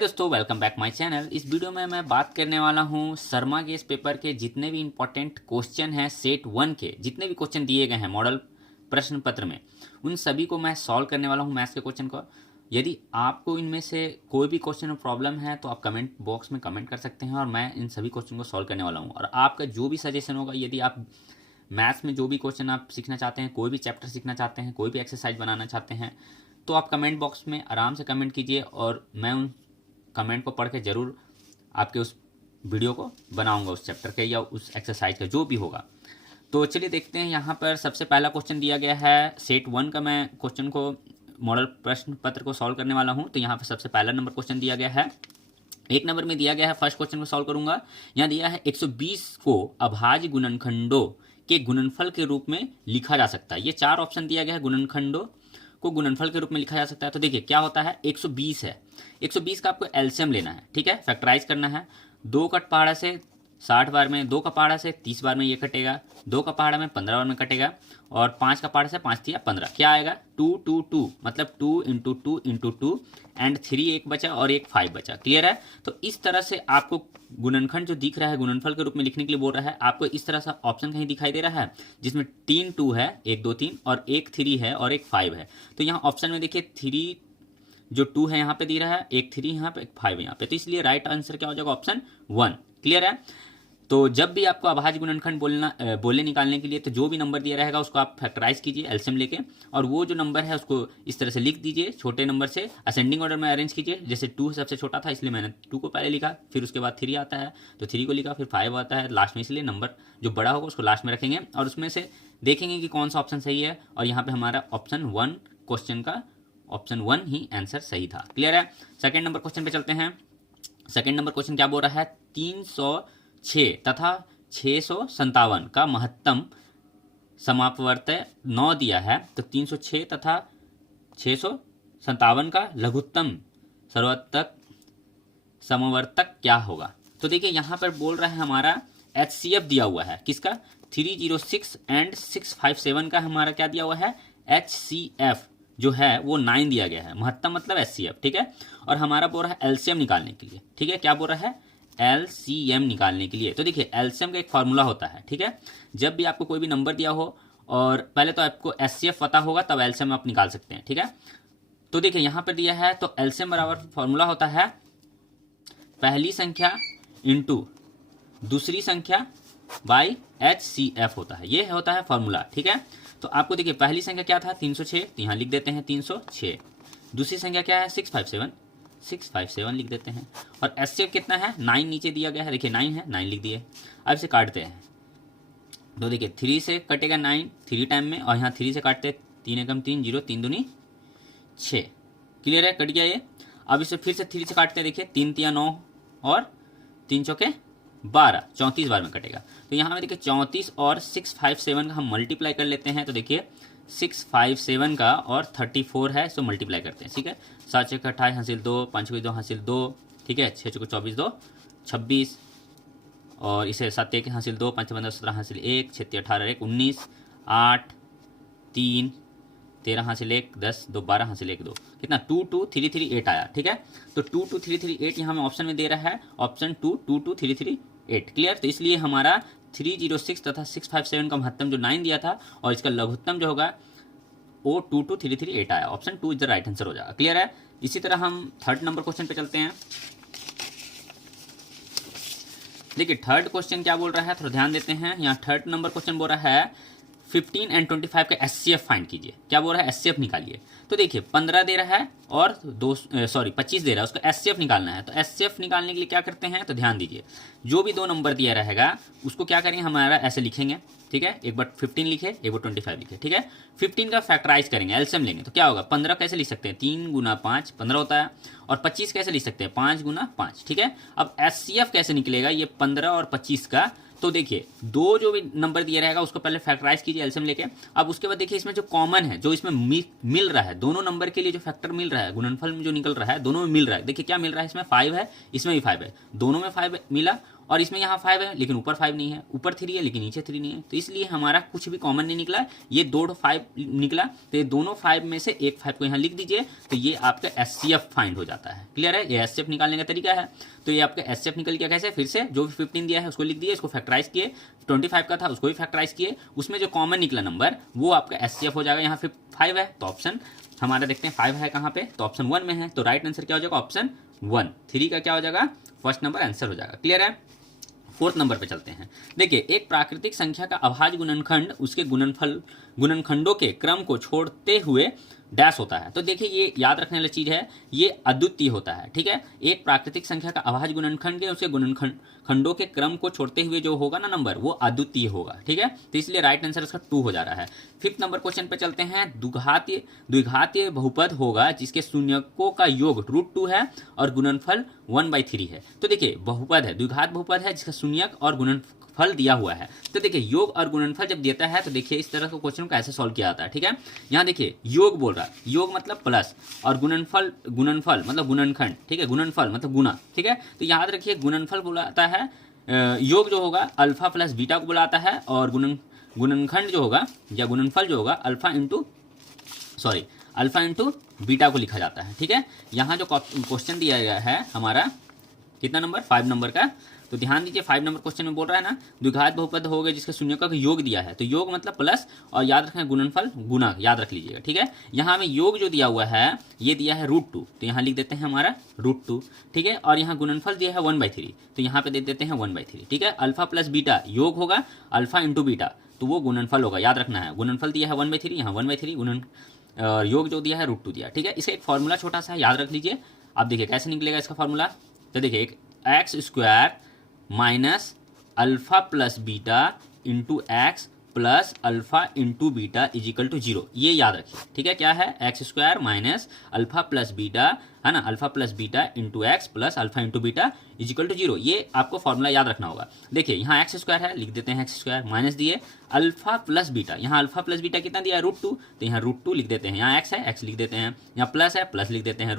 दोस्तों welcome back my channel. इस video में मैं बात करने वाला हूं शर्मा के इस पेपर के जितने भी इंपॉर्टेंट क्वेश्चन हैं सेट 1 के, जितने भी क्वेश्चन दिए गए हैं मॉडल प्रश्न पत्र में, उन सभी को मैं सॉल्व करने वाला हूं मैथ्स के क्वेश्चन को। यदि आपको इनमें से कोई भी क्वेश्चन में प्रॉब्लम है तो आप कमेंट बॉक्स में कमेंट कर सकते हैं और मैं इन सभी क्वेश्चन को सॉल्व करने वाला हूँ। और आपका जो भी सजेशन होगा, यदि आप मैथ्स में जो भी क्वेश्चन आप सीखना चाहते हैं, कोई भी चैप्टर सीखना चाहते हैं, कोई भी एक्सरसाइज बनाना चाहते हैं, तो आप कमेंट बॉक्स में आराम से कमेंट कीजिए और मैं उन कमेंट को पढ़ के ज़रूर आपके उस वीडियो को बनाऊंगा, उस चैप्टर के या उस एक्सरसाइज का जो भी होगा। तो चलिए देखते हैं। यहाँ पर सबसे पहला क्वेश्चन दिया गया है सेट 1 का। मैं क्वेश्चन को मॉडल प्रश्न पत्र को सॉल्व करने वाला हूँ। तो यहाँ पर सबसे पहला नंबर क्वेश्चन दिया गया है, 1 नंबर में दिया गया है। फर्स्ट क्वेश्चन को सॉल्व करूंगा। यहाँ दिया है 120 को अभाज्य गुणनखंडों के गुणनफल के रूप में लिखा जा सकता है। ये 4 ऑप्शन दिया गया है, गुणनखंडों को गुणनफल के रूप में लिखा जा सकता है। तो देखिए क्या होता है, 120 है, 120 का आपको एलसीएम लेना है, ठीक है, फैक्टराइज करना है। 2 का पहाड़ा से 60 बार में, 2 का पहाड़ा से 30 बार में ये कटेगा, 2 का पहाड़ा में 15 बार में कटेगा, और 5 का पहाड़ा से 5 3 15, क्या आएगा 2 2 2, मतलब 2 इंटू 2 इंटू 2 एंड 3 एक बचा और एक 5 बचा। क्लियर है। तो इस तरह से आपको गुणनखंड जो दिख रहा है गुणनफल के रूप में लिखने के लिए बोल रहा है, आपको इस तरह से ऑप्शन कहीं दिखाई दे रहा है जिसमें 3 2 है, 1 2 3, और एक 3 है और एक 5 है। तो यहाँ ऑप्शन में देखिए 3 जो 2 है यहाँ पे दे रहा है, एक 3 यहाँ पे, एक 5 यहाँ पे, तो इसलिए राइट आंसर क्या हो जाएगा, ऑप्शन 1। क्लियर है। तो जब भी आपको अभाज्य गुणनखंड बोले निकालने के लिए, तो जो भी नंबर दिया रहेगा उसको आप फैक्टराइज कीजिए एलसीएम लेके, और वो जो नंबर है उसको इस तरह से लिख दीजिए, छोटे नंबर से असेंडिंग ऑर्डर में अरेंज कीजिए। जैसे 2 सबसे छोटा था इसलिए मैंने 2 को पहले लिखा, फिर उसके बाद 3 आता है तो 3 को लिखा, फिर 5 आता है लास्ट में, इसलिए नंबर जो बड़ा होगा उसको लास्ट में रखेंगे और उसमें से देखेंगे कि कौन सा ऑप्शन सही है। और यहाँ पे हमारा ऑप्शन 1 क्वेश्चन का ऑप्शन 1 ही आंसर सही था। क्लियर है। सेकेंड नंबर क्वेश्चन पे चलते हैं। सेकेंड नंबर क्वेश्चन क्या बोल रहा है, 306 तथा 657 का महत्तम समापवर्तय 9 दिया है, तो 306 तथा 657 का लघुत्तम सर्वोत्तक समवर्तक क्या होगा। तो देखिए यहाँ पर बोल रहा है हमारा HCF दिया हुआ है, किसका, 306 एंड 657 का हमारा क्या दिया हुआ है, HCF जो है वो 9 दिया गया है, महत्तम मतलब HCF, ठीक है। और हमारा बोल रहा है LCM निकालने के लिए, ठीक है, क्या बोल रहा है, LCM निकालने के लिए। तो देखिए LCM का एक फार्मूला होता है, ठीक है। जब भी आपको कोई भी नंबर दिया हो और पहले तो आपको HCF पता होगा तब LCM आप निकाल सकते हैं, ठीक है। तो देखिए यहाँ पर दिया है, तो LCM बराबर फार्मूला होता है पहली संख्या इंटू दूसरी संख्या बाई HCF होता है, ये होता है फार्मूला, ठीक है। तो आपको देखिए पहली संख्या क्या था, 306, तो यहाँ लिख देते हैं 306। दूसरी संख्या क्या है, 657 लिख देते हैं। और HCF कितना है, 9 नीचे दिया गया है, देखिए 9 है, 9 लिख दिए। अब इसे काटते हैं, तो देखिए 3 से कटेगा 9 3 टाइम में, और यहाँ 3 से काटते 3 एकम 3 0, 3 दूनी 6। क्लियर है, कट गया ये। अब इसे फिर से 3 से काटते हैं, देखिए 3 3 9 और 3 चौके 12, 34 बार में कटेगा। तो यहाँ में देखिए 34 और 657 का हम मल्टीप्लाई कर लेते हैं। तो देखिए 657 का और 34 है, सो मल्टीप्लाई करते हैं, ठीक है। 7 6 28 हासिल 2, 5 2 हासिल 2, ठीक है, 6 चौके 24 2 26, और इसे 7 1 हासिल 2, 5 15 17 हासिल 1, 6 18 1 19, 8 3 13 हासिल 1 10 2 12 हासिल 1 2, कितना 2 2 3 3 8 आया, ठीक है। तो 2 2 3 3 8 यहाँ में ऑप्शन में दे रहा है, ऑप्शन 2 2 2 3 3 8। क्लियर। तो इसलिए हमारा 306 तथा 657 का महत्तम जो 9 दिया था और इसका लघुत्तम जो होगा वो 2 2 3 3 8 आया, option 2 is the right answer हो जाएगा। क्लियर है। इसी तरह हम थर्ड नंबर क्वेश्चन पे चलते हैं। देखिए थर्ड क्वेश्चन क्या बोल रहा है, थोड़ा ध्यान देते हैं। यहाँ थर्ड नंबर क्वेश्चन बोल रहा है 15 एंड 25 का HCF फाइंड कीजिए। क्या बोल रहा है, HCF निकालिए। तो देखिए 15 दे रहा है और 25 दे रहा है, उसको HCF निकालना है। तो HCF निकालने के लिए क्या करते हैं, तो ध्यान दीजिए, जो भी 2 नंबर दिया रहेगा उसको क्या करेंगे, हमारा ऐसे लिखेंगे, ठीक है। एक बार 15 लिखे, एक बार 25 लिखे, ठीक है। 15 का फैक्टराइज करेंगे, एलसीएम लेंगे, तो क्या होगा, 15 कैसे लिख सकते हैं, 3 गुना 5 15 होता है, और 25 कैसे लिख सकते हैं, 5 गुना 5, ठीक है। अब HCF कैसे निकलेगा, ये 15 और 25 का। तो देखिए 2 जो भी नंबर दिया रहेगा उसको पहले फैक्टराइज कीजिए एलसीएम लेके। अब उसके बाद देखिए इसमें जो कॉमन है, जो इसमें मिल रहा है, दोनों नंबर के लिए जो फैक्टर मिल रहा है, गुणनफल में जो निकल रहा है, दोनों में मिल रहा है। देखिए क्या मिल रहा है, इसमें 5 है, इसमें भी 5 है, दोनों में 5 मिला, और इसमें यहाँ 5 है लेकिन ऊपर 5 नहीं है, ऊपर 3 है लेकिन नीचे 3 नहीं है, तो इसलिए हमारा कुछ भी कॉमन नहीं निकला, ये 2 5 निकला, तो ये दोनों 5 में से एक 5 को यहाँ लिख दीजिए, तो ये आपका SCF फाइंड हो जाता है। क्लियर है, ये SCF निकालने का तरीका है। तो ये आपका SCF निकल गया कैसे, फिर से जो भी 15 दिया है उसको लिख दिए, इसको फैक्टराइज किए, 25 का था उसको भी फैक्टराइज किए, उसमें जो कॉमन निकला नंबर वो आपका SCF हो जाएगा। यहाँ 5 है तो ऑप्शन हमारा देखते हैं 5 है कहाँ पे, तो ऑप्शन 1 में है, तो राइट आंसर क्या हो जाएगा ऑप्शन 1। 3 का क्या हो जाएगा, फर्स्ट नंबर आंसर हो जाएगा। क्लियर है। 4th नंबर पे चलते हैं। देखिए, एक प्राकृतिक संख्या का अभाज्य गुणनखंड उसके गुणनखंडों के क्रम को छोड़ते हुए डैश होता है। तो देखिए, ये याद रखने वाली चीज है, ये अद्वितीय होता है। ठीक है, एक प्राकृतिक संख्या का अभाज्य गुणनखंड उसके गुणनखंडों के क्रम को छोड़ते हुए जो होगा ना नंबर, वो अद्वितीय होगा। ठीक है, तो इसलिए राइट आंसर इसका 2 हो जा रहा है। 5th नंबर क्वेश्चन पे चलते हैं। द्विघातीय बहुपद होगा जिसके शून्यकों का योग √2 है और गुणनफल 1/3 है। तो देखिए, बहुपद है, द्विघात बहुपद है जिसका शून्यक और गुणनफल दिया हुआ है। तो देखिए, योग और गुणनफल जब देता है तो देखिए इस तरह का क्वेश्चन को ऐसे सॉल्व किया जाता है। ठीक है, यहाँ देखिए योग बोल रहा है, योग मतलब प्लस, और गुणनफल मतलब गुणनखंड। ठीक है, गुणनफल मतलब गुना। ठीक है, तो याद रखिए गुणनफल बुलाता है, योग जो होगा अल्फा प्लस बीटा को बुलाता है, और गुणनखंड जो होगा या गुणनफल जो होगा अल्फा इंटू बीटा को लिखा जाता है। ठीक है, यहाँ जो क्वेश्चन दिया गया है हमारा कितना नंबर, 5 नंबर का, तो ध्यान दीजिए 5 नंबर क्वेश्चन में बोल रहा है ना, द्विघात बहुपद हो गए जिसके शून्यकों का योग दिया है, तो योग मतलब प्लस, और याद रखें गुणनफल गुना, याद रख लीजिएगा। ठीक है, यहाँ हमें योग जो दिया हुआ है ये दिया है √2, तो यहाँ लिख देते हैं हमारा √2। ठीक है, और यहाँ गुणनफल दिया है 1/3, तो यहाँ पे दे देते हैं 1/3। ठीक है, अल्फा प्लस बीटा योग होगा अल्फा इंटू बीटा, तो वो गुणनफल होगा, याद रखना है। गुणनफल दिया है 1/3, यहाँ 1/3, योग जो दिया है √2 दिया। ठीक है, इसका एक फॉर्मूला छोटा सा याद रख लीजिए। अब देखिए कैसे निकलेगा इसका फॉर्मूला, तो देखिए एक x² minus alpha plus beta into x plus alpha into beta is equal to 0, ये याद रखिए। ठीक है, क्या है, x² minus alpha plus beta, है ना, alpha plus beta into x plus alpha into beta is equal to 0, ये आपको फॉर्मूला याद रखना होगा। देखिए यहाँ x² है, लिख देते हैं x² माइनस दिए अल्फा प्लस बीटा, यहाँ अल्फा प्लस बीटा कितना दिया है √2, तो यहाँ √2 लिख देते हैं, यहाँ x है x लिख देते हैं, यहाँ प्लस है प्लस लिख देते हैं,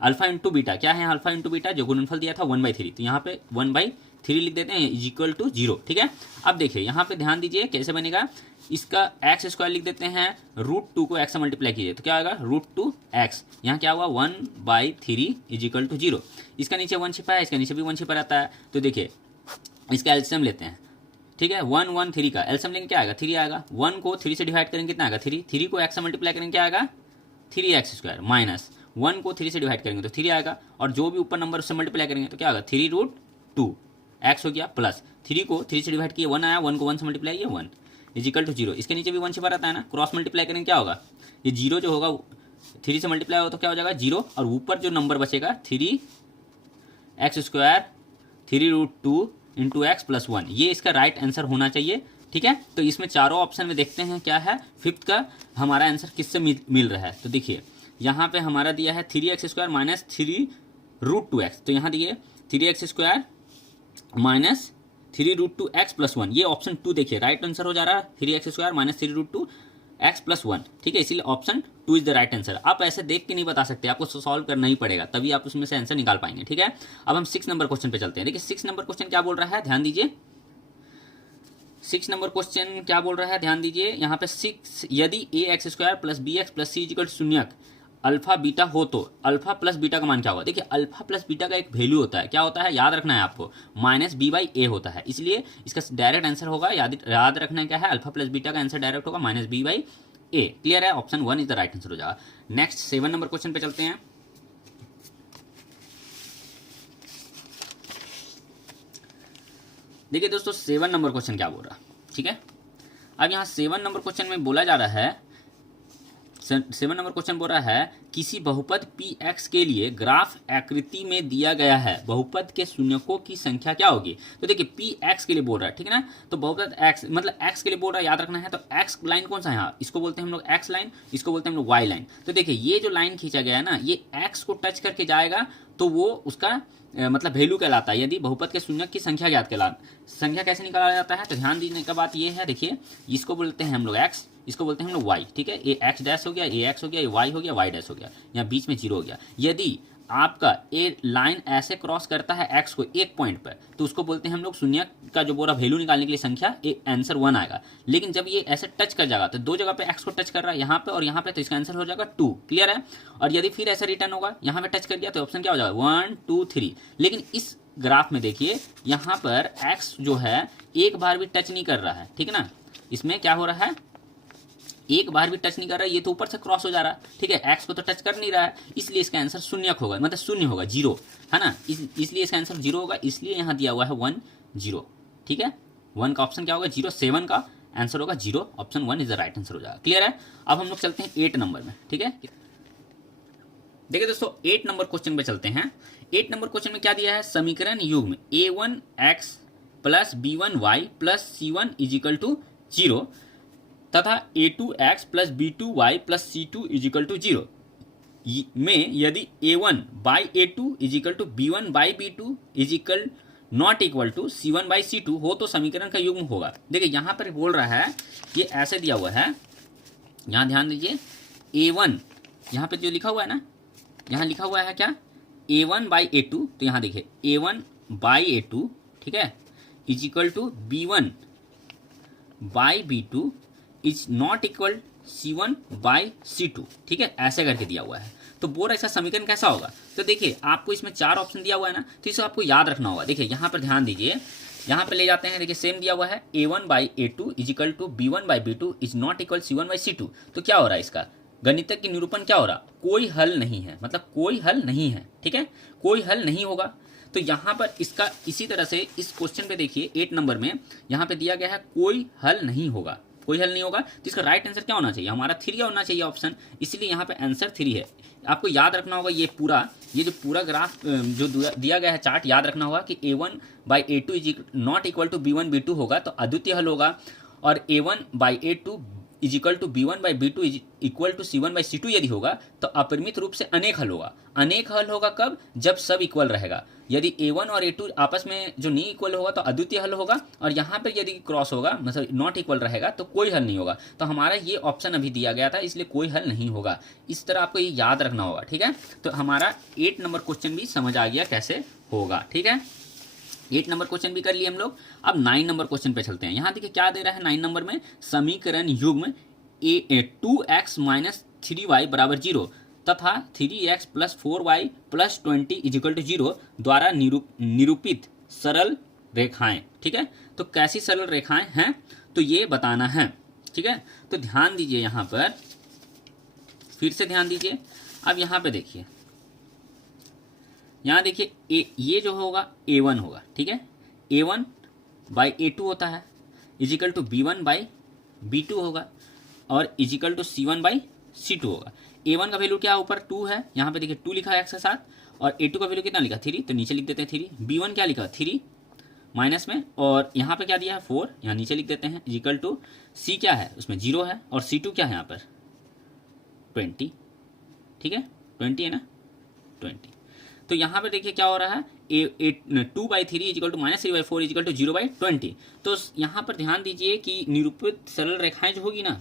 अल्फा इंटू बीटा क्या है, अल्फा इंटू बीटा जो गुणनफल दिया था 1/3, तो यहाँ पे 1/3 लिख देते हैं इजिकल टू 0। ठीक है, अब देखिए यहाँ पे ध्यान दीजिए कैसे बनेगा, इसका x² लिख देते हैं, √2 को x से मल्टीप्लाई कीजिए तो क्या आएगा √2x, यहाँ क्या हुआ 1/3 इजिकल टू 0। इसका नीचे 1 छिपा है, इसका नीचे भी 1 छिपा रहता है, तो देखिए इसका एलसीएम लेते हैं। ठीक है, 1 1 3 का एलसीएम लेंगे क्या आएगा, 3 आएगा। 1 को 3 से डिवाइड करेंगे कितना आएगा 3, 3 को x से मल्टीप्लाई करेंगे क्या आएगा 3x² माइनस 1 को 3 से डिवाइड करेंगे तो 3 आएगा, और जो भी ऊपर नंबर उससे मल्टीप्लाई करेंगे तो क्या आएगा 3√2 x हो गया, प्लस 3 को 3 से डिवाइड किए 1 आया, 1 को 1 से मल्टीप्लाई किया 1 इजिकल टू 0। इसके नीचे भी 1 छिपा रहता है ना, क्रॉस मल्टीप्लाई करेंगे क्या होगा, ये 0 जो होगा 3 से मल्टीप्लाई होगा तो क्या हो जाएगा 0, और ऊपर जो नंबर बचेगा 3x² 3√2 इंटू एक्स प्लस 1, ये इसका राइट आंसर होना चाहिए। ठीक है, तो इसमें चारों ऑप्शन में देखते हैं क्या है, 5th का हमारा आंसर किससे मिल रहा है। तो देखिए यहाँ पे हमारा दिया है 3x² माइनस 3√2x, तो यहाँ दिए 3x² माइनस 3√2x प्लस 1, ये ऑप्शन 2 देखिए राइट आंसर हो जा रहा है, 3x² माइनस 3√2x प्लस 1। ठीक है, इसीलिए option 2 is the right answer. आप ऐसे देख के नहीं बता सकते, आपको सॉल्व करना ही पड़ेगा, तभी आप उसमें से आंसर निकाल पाएंगे। ठीक है, अब हम 6 नंबर क्वेश्चन पे चलते हैं। देखिए 6 नंबर क्वेश्चन क्या बोल रहा है, ध्यान दीजिए। 6 नंबर क्वेश्चन क्या बोल रहा है, ध्यान दीजिए। यहाँ पे 6, यदि ax² plus bx plus c इजिकल शून्यक अल्फा बीटा हो तो अल्फा प्लस बीटा का मान क्या होगा। देखिए अल्फा प्लस बीटा का एक वैल्यू होता है, क्या होता है याद रखना है आपको, -b/a होता है, इसलिए इसका डायरेक्ट आंसर होगा, याद रखना क्या है, अल्फा प्लस बीटा का आंसर डायरेक्ट होगा -b/a। क्लियर है, option 1 is the right answer हो जाएगा। नेक्स्ट 7 नंबर क्वेश्चन पे चलते हैं। देखिए दोस्तों 7 नंबर क्वेश्चन क्या बोल रहा है। ठीक है, अब यहाँ 7 नंबर क्वेश्चन में बोला जा रहा है, 7 नंबर क्वेश्चन बोल रहा है किसी बहुपद px के लिए ग्राफ आकृति में दिया गया है, बहुपद के शून्यकों की संख्या क्या होगी। तो देखिए px के लिए बोल रहा है, ठीक है ना, तो बहुपद x मतलब x के लिए बोल रहा है, याद रखना है। तो x लाइन कौन सा है यहाँ, इसको बोलते हैं हम लोग x लाइन, इसको बोलते हैं हम लोग y लाइन। तो देखिए ये जो लाइन खींचा गया है ना, ये x को टच करके जाएगा तो वो उसका मतलब वैल्यू कहलाता है। यदि बहुपद के शून्यक की संख्या ज्ञात संख्या कैसे निकाला जाता है, तो ध्यान देने का बात ये है, देखिए इसको बोलते हैं हम लोग x, इसको बोलते हैं हम लोग y। ठीक है, ये x डैश हो गया, ये x हो गया, ये y हो गया, y डैश हो गया, यहाँ बीच में 0 हो गया। यदि आपका ए लाइन ऐसे क्रॉस करता है एक्स को एक पॉइंट पर, तो उसको बोलते हैं हम लोग शून्य का जो बोला वैल्यू निकालने के लिए संख्या, एक आंसर 1 आएगा। लेकिन जब ये ऐसे टच कर जाएगा तो दो जगह पे एक्स को टच कर रहा है, यहाँ पे और यहाँ पे, तो इसका आंसर हो जाएगा 2। क्लियर है। और यदि फिर ऐसे रिटर्न होगा, यहाँ पे टच कर दिया तो ऑप्शन क्या हो जाएगा 1 2 3। लेकिन इस ग्राफ में देखिए यहाँ पर एक्स जो है एक बार भी टच नहीं कर रहा है, ठीक है ना। इसमें क्या हो रहा है, एक बार भी टच नहीं कर रहा है, ये तो ऊपर से क्रॉस हो जा रहा है, ठीक है। एक्स को तो टच कर नहीं रहा है, इसलिए इसका आंसर शून्य होगा, मतलब शून्य होगा, 0 है ना। इसलिए इसका आंसर 0 होगा, इसलिए यहाँ दिया हुआ है 1 0, ठीक है। 1 का ऑप्शन क्या होगा 0, 7 का आंसर होगा 0, option 1 is the right answer हो जाएगा। क्लियर है। अब हम लोग चलते हैं 8 नंबर में, ठीक है। देखिए दोस्तों 8 नंबर क्वेश्चन पे चलते हैं। 8 नंबर क्वेश्चन में क्या दिया है, समीकरण युग्म a1x plus b1y plus c1 is equal to 0 तथा a2x plus b2y plus c2 is equal to 0 में यदि a1 by a2 is equal to b1 by b2 is equal not equal to c1 by c2 हो तो समीकरण का युग्म होगा। देखिए यहाँ पर बोल रहा है, ये ऐसे दिया हुआ है, यहाँ ध्यान दीजिए a1, यहाँ पे जो लिखा हुआ है ना, यहाँ लिखा हुआ है क्या a1 बाई a2, तो यहाँ देखिए a1 बाई a2, ठीक है, is equal to b1 by b2 is not equal c1 by c2, ठीक है, ऐसे करके दिया हुआ है। तो बोल रहा है इसका समीकरण कैसा होगा। तो देखिए आपको इसमें 4 ऑप्शन दिया हुआ है ना, तो इसे आपको याद रखना होगा। देखिए यहाँ पर ध्यान दीजिए, यहाँ पर ले जाते हैं, देखिए सेम दिया हुआ है a1 by a2 is equal to b1 by b2 is not equal c1 by c2। तो क्या हो रहा है, इसका गणितज्ञ निरूपण क्या हो रहा, कोई हल नहीं है, मतलब कोई हल नहीं है, ठीक है, कोई हल नहीं होगा। तो यहाँ पर इसका इसी तरह से इस क्वेश्चन पे देखिए 8 नंबर में यहाँ पे दिया गया है कोई हल नहीं होगा, कोई हल नहीं होगा। तो इसका राइट आंसर क्या होना चाहिए, हमारा 3 होना चाहिए ऑप्शन, इसलिए यहाँ पे आंसर 3 है। आपको याद रखना होगा ये जो पूरा ग्राफ जो दिया गया है चार्ट, याद रखना होगा कि a1 by a2 is not equal to b1 b2 होगा तो अद्वितीय हल होगा, और a1 by a2 is equal to b1 by b2 is equal to c1 by c2 यदि होगा तो अपरिमित रूप से अनेक हल होगा। अनेक हल होगा कब, जब सब इक्वल रहेगा। यदि a1 और a2 आपस में जो नहीं इक्वल होगा तो अद्वितीय हल होगा, और यहाँ पर यदि क्रॉस होगा मतलब नॉट इक्वल रहेगा तो कोई हल नहीं होगा। तो हमारा ये ऑप्शन अभी दिया गया था, इसलिए कोई हल नहीं होगा। इस तरह आपको ये याद रखना होगा, ठीक है। तो हमारा 8 नंबर क्वेश्चन भी समझ आ गया कैसे होगा, ठीक है। 8 नंबर क्वेश्चन भी कर लिए हम लोग। अब 9 नंबर क्वेश्चन पे चलते हैं। यहाँ देखिए क्या दे रहा है 9 नंबर में, समीकरण युग्म 2x माइनस 3y बराबर 0 तथा 3x plus 4y plus 20 is equal to 0 द्वारा निरूपित सरल रेखाएं, ठीक है। तो कैसी सरल रेखाएं हैं तो ये बताना है, ठीक है। तो ध्यान दीजिए यहाँ पर, फिर से ध्यान दीजिए। अब यहाँ पे देखिए, यहाँ देखिए ये जो होगा a1 होगा, ठीक है, a1 बाई a2 होता है, is equal to b1 by b2 होगा, और is equal to c1 by c2 होगा। a1 का वैल्यू क्या ऊपर 2 है, यहाँ पे देखिए 2 लिखा है x के साथ, और a2 का वैल्यू कितना लिखा 3, तो नीचे लिख देते हैं 3। b1 क्या लिखा 3 माइनस में, और यहाँ पे क्या दिया है 4, यहाँ नीचे लिख देते हैं, इजिकल टू c क्या है उसमें 0 है, और c2 क्या है यहाँ पर 20, ठीक है, 20 है ना 20। तो यहाँ पे देखिए क्या हो रहा है 2 by 3 is equal to minus 3 by 4 is equal to 0 by 20। तो यहाँ पर ध्यान दीजिए कि निरूपित सरल रेखाएं जो होगी ना,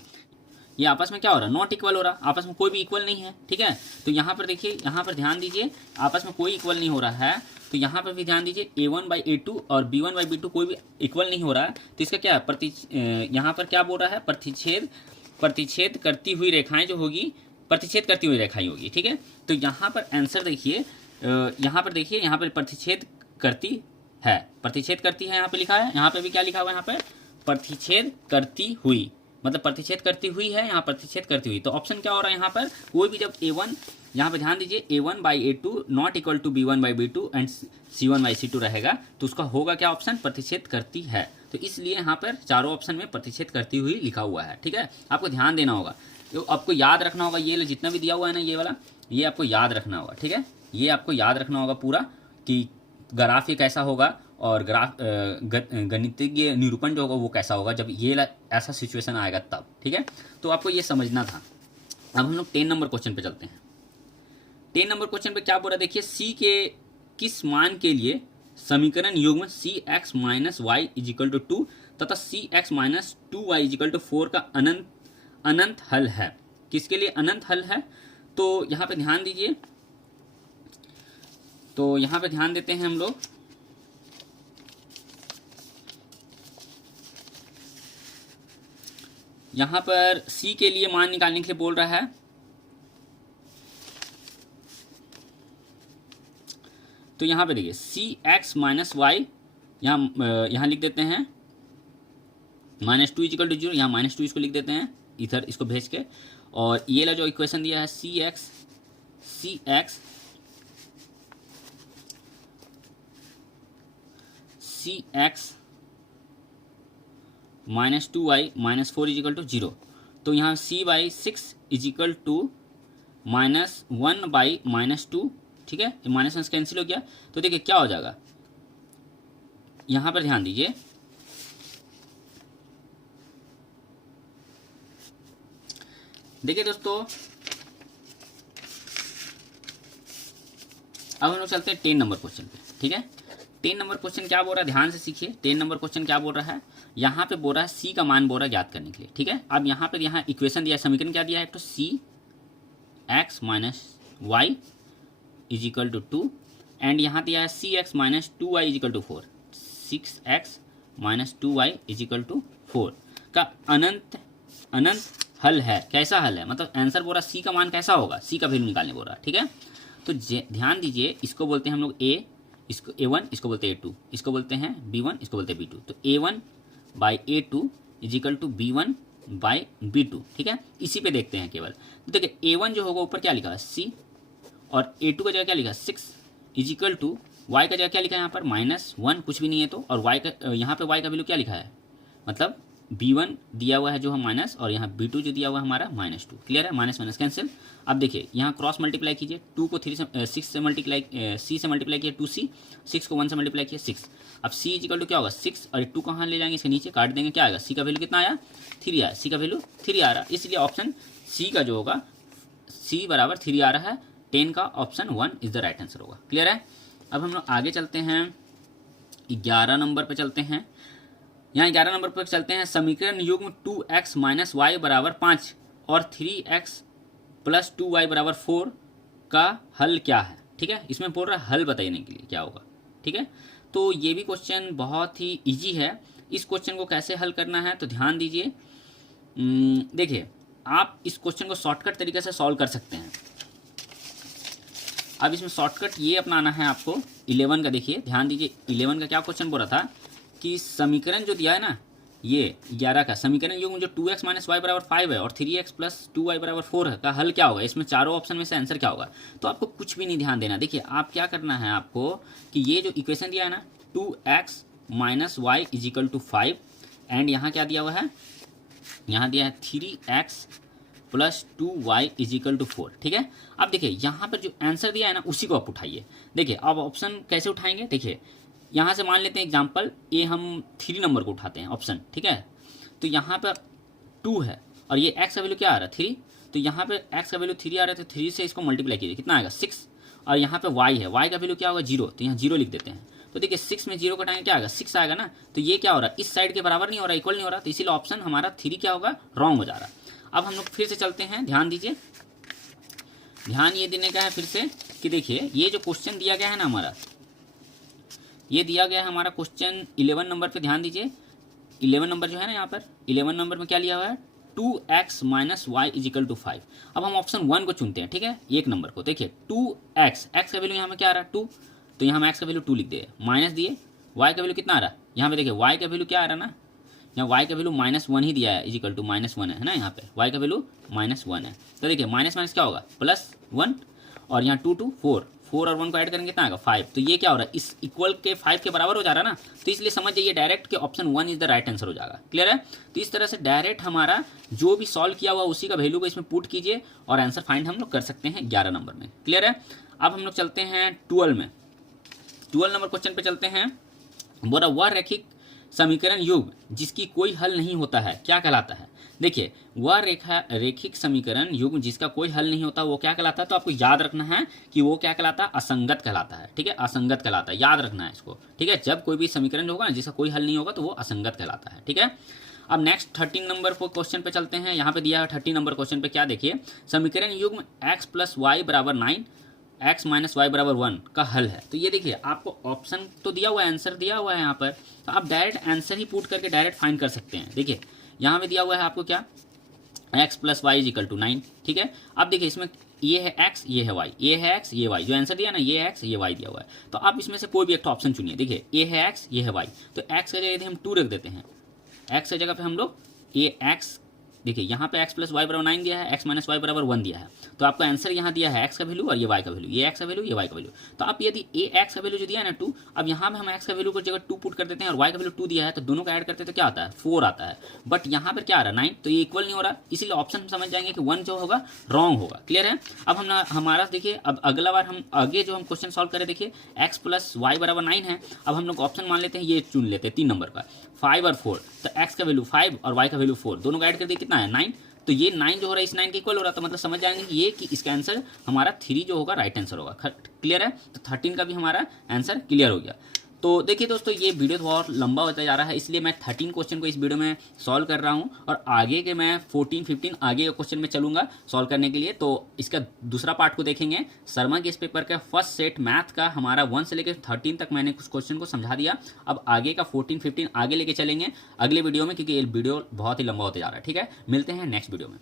ये आपस में क्या हो रहा है नॉट इक्वल हो रहा, आपस में कोई भी इक्वल नहीं है, ठीक है। तो यहाँ पर देखिए, यहाँ पर ध्यान दीजिए आपस में कोई इक्वल नहीं हो रहा है। तो यहाँ पर भी ध्यान दीजिए a1 बाई a2 और b1 बाई b2 कोई भी इक्वल नहीं हो रहा है। तो इसका क्या है यहाँ पर क्या बोल रहा है, प्रतिच्छेद करती हुई रेखाएं जो होगी, प्रतिच्छेद करती हुई रेखाएं होगी, ठीक है। तो यहाँ पर आंसर देखिए, यहाँ पर देखिए, यहाँ पर प्रतिच्छेद करती है, प्रतिच्छेद करती है यहाँ पे लिखा है, यहाँ पे भी क्या लिखा हुआ है, यहाँ पर प्रतिच्छेद करती हुई, मतलब प्रतिच्छेद करती हुई है, यहाँ प्रतिच्छेद करती हुई। तो ऑप्शन क्या हो रहा है यहाँ पर, कोई भी जब a1, यहाँ पे ध्यान दीजिए a1 by a2 not equal to b1 by b2 and c1 by c2 रहेगा, तो उसका होगा क्या ऑप्शन, प्रतिच्छेद करती है। तो इसलिए यहाँ पर चारों ऑप्शन में प्रतिच्छेद करती हुई लिखा हुआ है, ठीक है। आपको ध्यान देना होगा, तो आपको याद रखना होगा, ये जितना भी दिया हुआ है ना ये वाला, ये आपको याद रखना होगा, ठीक है। ये आपको याद रखना होगा पूरा कि ग्राफ ये कैसा होगा, और ग्राफ गणितीय निरूपण जो होगा वो कैसा होगा जब ये ऐसा सिचुएशन आएगा तब, ठीक है। तो आपको ये समझना था। अब हम लोग 10 नंबर क्वेश्चन पे चलते हैं। 10 नंबर क्वेश्चन पे क्या बोल रहा है देखिए, c के किस मान के लिए समीकरण युग्म cx minus y is equal to 2 तथा cx minus 2y is equal to 4 का अनंत हल है। किसके लिए अनंत हल है, तो यहाँ पे ध्यान दीजिए, तो यहाँ पे ध्यान देते हैं हम लोग। यहाँ पर c के लिए मान निकालने के लिए बोल रहा है। तो यहाँ पे देखिए cx माइनस वाई, यहाँ लिख देते हैं -2 इजिकल टू 0, यहाँ -2 इसको लिख देते हैं इधर इसको भेज के। और ये ला जो इक्वेशन दिया है cx -2y -4 इजिकल टू 0। तो यहाँ c/6 इजिकल टू -1/-2, ठीक है, माइनस माइनस कैंसिल हो गया। तो देखिए क्या हो जाएगा, यहाँ पर ध्यान दीजिए, देखिए दोस्तों अब हम लोग चलते हैं 10 नंबर क्वेश्चन पे, ठीक है। 10 नंबर क्वेश्चन क्या बोल रहा है, ध्यान से सीखिए। 10 नंबर क्वेश्चन क्या बोल रहा है, यहाँ पे बोल रहा है सी का मान बोल रहा है ज्ञात करने के लिए, ठीक है। अब यहाँ पे यहाँ इक्वेशन दिया है, समीकरण क्या दिया है, तो cx minus y is equal to 2 and यहाँ दिया है cx minus 2y is equal to 4, 6x minus 2y is equal to 4 का अनंत हल है। कैसा हल है, मतलब आंसर बोल रहा सी का मान कैसा होगा, सी का वैल्यू निकालने बोल रहा है, ठीक है। तो ध्यान दीजिए, इसको बोलते हैं हम लोग ए, इसको A1, इसको बोलते हैं A2, इसको बोलते हैं B1, इसको बोलते हैं B2। तो A1/A2 इजिकल टू B1/B2, ठीक है। इसी पे देखते हैं केवल। तो देखिए A1 जो होगा ऊपर क्या लिखा है C, और A2 का जगह क्या लिखा है 6 इजिकल टू y का जगह क्या लिखा है यहाँ पर -1, कुछ भी नहीं है तो, और y का यहाँ पे y का वैल्यू क्या लिखा है, मतलब B1 दिया हुआ है जो हम माइनस, और यहाँ B2 जो दिया हुआ है हमारा -2। क्लियर है, माइनस माइनस कैंसिल। अब देखिए यहाँ क्रॉस मल्टीप्लाई कीजिए, 2 को 6 से मल्टीप्लाई, C से मल्टीप्लाई किया 2c, 6 को 1 से मल्टीप्लाई किया 6। अब C इजिकल टू क्या होगा 6, और 2 कहाँ ले जाएंगे, इसके नीचे काट देंगे, क्या आएगा, C का वैल्यू कितना आया 3 आया, C का वैल्यू 3 आ रहा है, इसलिए ऑप्शन C का जो होगा C बराबर 3 आ रहा है। 10 का option 1 is the right answer होगा। क्लियर है। अब हम लोग आगे चलते हैं, 11 नंबर पे चलते हैं। यहाँ 11 नंबर पर चलते हैं, समीकरण युग्म 2x माइनस वाई बराबर 5 और 3x प्लस 2y बराबर 4 का हल क्या है, ठीक है। इसमें बोल रहा है हल बताने के लिए क्या होगा, ठीक है। तो ये भी क्वेश्चन बहुत ही इजी है। इस क्वेश्चन को कैसे हल करना है तो ध्यान दीजिए। देखिए आप इस क्वेश्चन को शॉर्टकट तरीके से सॉल्व कर सकते हैं। अब इसमें शॉर्टकट ये अपनाना है आपको। 11 का देखिए, ध्यान दीजिए, 11 का क्या क्वेश्चन बोल रहा था कि समीकरण जो दिया है ना, ये 11 का समीकरण युग्म जो 2x माइनस वाई बराबर 5 है और 3x प्लस 2y बराबर 4 है का हल क्या होगा, इसमें चारों ऑप्शन में से आंसर क्या होगा। तो आपको कुछ भी नहीं ध्यान देना। देखिए आप क्या करना है आपको कि ये जो इक्वेशन दिया है ना 2x minus y is equal to 5 and यहाँ क्या दिया हुआ है, यहाँ दिया है 3x plus 2y is equal to 4, ठीक है। अब देखिए यहाँ पर जो आंसर दिया है ना उसी को आप उठाइए। देखिए अब ऑप्शन कैसे उठाएंगे, देखिए यहाँ से मान लेते हैं एग्जाम्पल ये हम 3 नंबर को उठाते हैं ऑप्शन, ठीक है। तो यहाँ पर 2 है और ये x का वैल्यू क्या आ रहा है 3, तो यहाँ पे x का वैल्यू 3 आ रहा है, तो 3 से इसको मल्टीप्लाई कीजिए, कितना आएगा 6, और यहाँ पे y है, y का वैल्यू क्या होगा 0, तो यहाँ 0 लिख देते हैं। तो देखिए 6 में 0 कटाएंगे क्या आएगा 6 आएगा ना, तो ये क्या हो रहा है इस साइड के बराबर नहीं हो रहा, इक्वल नहीं हो रहा, तो इसीलिए ऑप्शन हमारा 3 क्या होगा रॉन्ग हो जा रहा है। अब हम लोग फिर से चलते हैं, ध्यान दीजिए, ध्यान ये देने का है फिर से कि देखिए ये जो क्वेश्चन दिया गया है ना हमारा, ये दिया गया है हमारा क्वेश्चन 11 नंबर पे, ध्यान दीजिए 11 नंबर जो है ना यहाँ पर 11 नंबर में क्या लिया हुआ है 2x minus y is equal to 5। अब हम ऑप्शन 1 को चुनते हैं, ठीक है, एक नंबर को। देखिए 2x, x का वैल्यू यहाँ में क्या आ रहा है 2, तो यहाँ हम x का वैल्यू 2 लिख दिए, माइनस दिए y का वैल्यू कितना आ रहा है, यहाँ पे देखिए y का वैल्यू क्या आ रहा है ना, यहाँ y का वैल्यू -1 ही दिया है इजिकल टू -1 है ना, यहाँ पे y का वैल्यू -1 है। तो देखिए माइनस माइनस क्या होगा +1, और यहाँ 2 2 4 और 1 को ऐड करेंगे कितना आएगा 5, तो ये क्या हो रहा है इस इक्वल के 5 के बराबर हो जा रहा है ना, तो इसलिए समझ जाइए डायरेक्ट कि option 1 is the right answer हो जाएगा। क्लियर है। तो इस तरह से डायरेक्ट हमारा जो भी सॉल्व किया हुआ उसी का वैल्यू को इसमें पुट कीजिए और आंसर फाइंड हम लोग कर सकते हैं 11 नंबर में। क्लियर है। अब हम लोग चलते हैं 12 में, 12 नंबर क्वेश्चन पे चलते हैं। बोला वह रैखिक समीकरण युग्म जिसकी कोई हल नहीं होता है क्या कहलाता है। देखिए वह रैखिक समीकरण युग्म जिसका कोई हल नहीं होता वो क्या कहलाता है, तो आपको याद रखना है कि वो क्या कहलाता है, असंगत कहलाता है, ठीक है, असंगत कहलाता है, याद रखना है इसको, ठीक है। जब कोई भी समीकरण होगा ना जिसका कोई हल नहीं होगा तो वो असंगत कहलाता है, ठीक है। अब नेक्स्ट 13 नंबर क्वेश्चन पे चलते हैं। यहाँ पे दिया है 13 नंबर क्वेश्चन पे क्या, देखिए समीकरण युग्म x प्लस वाई बराबर 9 एक्स माइनस वाई बराबर 1 का हल है। तो ये देखिए आपको ऑप्शन तो दिया हुआ है, आंसर दिया हुआ है यहाँ पर, तो आप डायरेक्ट आंसर ही पुट करके डायरेक्ट फाइंड कर सकते हैं। देखिए यहाँ पे दिया हुआ है आपको क्या, x plus y is equal to 9, ठीक है। अब देखिए इसमें ये है x, ये है y, ये है x, ये y, जो आंसर दिया ना ये x, ये y दिया हुआ है। तो आप इसमें से कोई भी एक ऑप्शन चुनिए। देखिए ये है x, ये है y, तो x की जगह हम 2 रख देते हैं, x की जगह पे हम लोग ये x, देखिए यहाँ पे x प्लस वाई बराबर 9 दिया है, x माइनस वाई बराबर 1 दिया है। तो आपका आंसर यहाँ दिया है x का वैल्यू और ये y का वैल्यू, ये x का वैल्यू, ये y का वैल्यू। तो आप यदि ये x का वैल्यू जो दिया है ना 2, अब यहाँ पे हम x का वैल्यू को जगह 2 पुट कर देते हैं और y का वैल्यू 2 दिया है, तो दोनों का ऐड करते हैं तो क्या आता है 4 आता है। बट यहाँ पर क्या आ रहा है 9, तो ये इक्वल नहीं हो रहा, इसीलिए ऑप्शन समझ जाएंगे कि 1 जो होगा रॉन्ग होगा। क्लियर है। अब हम हमारा देखिए, अब अगला बार हम आगे जो हम क्वेश्चन सॉल्व करें, देखिए x प्लस वाई बराबर 9 है। अब हम लोग ऑप्शन मान लेते हैं, ये चुन लेते हैं 3 नंबर का 5 और 4, तो x का वैल्यू 5 और y का वैल्यू 4, दोनों का ऐड कर दिए कितना है 9। तो ये 9 जो हो रहा है इस 9 के इक्वल हो रहा है, तो मतलब समझ जाएंगे कि ये कि इसका आंसर हमारा 3 जो होगा राइट आंसर होगा। क्लियर है। तो 13 का भी हमारा आंसर क्लियर हो गया। तो देखिए दोस्तों ये वीडियो बहुत लंबा होता जा रहा है, इसलिए मैं 13 क्वेश्चन को इस वीडियो में सॉल्व कर रहा हूँ और आगे के मैं 14 15 आगे के क्वेश्चन में चलूंगा सॉल्व करने के लिए। तो इसका दूसरा पार्ट को देखेंगे। शर्मा के इस पेपर का फर्स्ट सेट मैथ का हमारा 1 से लेकर 13 तक मैंने कुछ क्वेश्चन को समझा दिया। अब आगे का 14 15 आगे लेके चलेंगे अगले वीडियो में, क्योंकि ये वीडियो बहुत ही लंबा होते जा रहा है। ठीक है, मिलते हैं नेक्स्ट वीडियो में।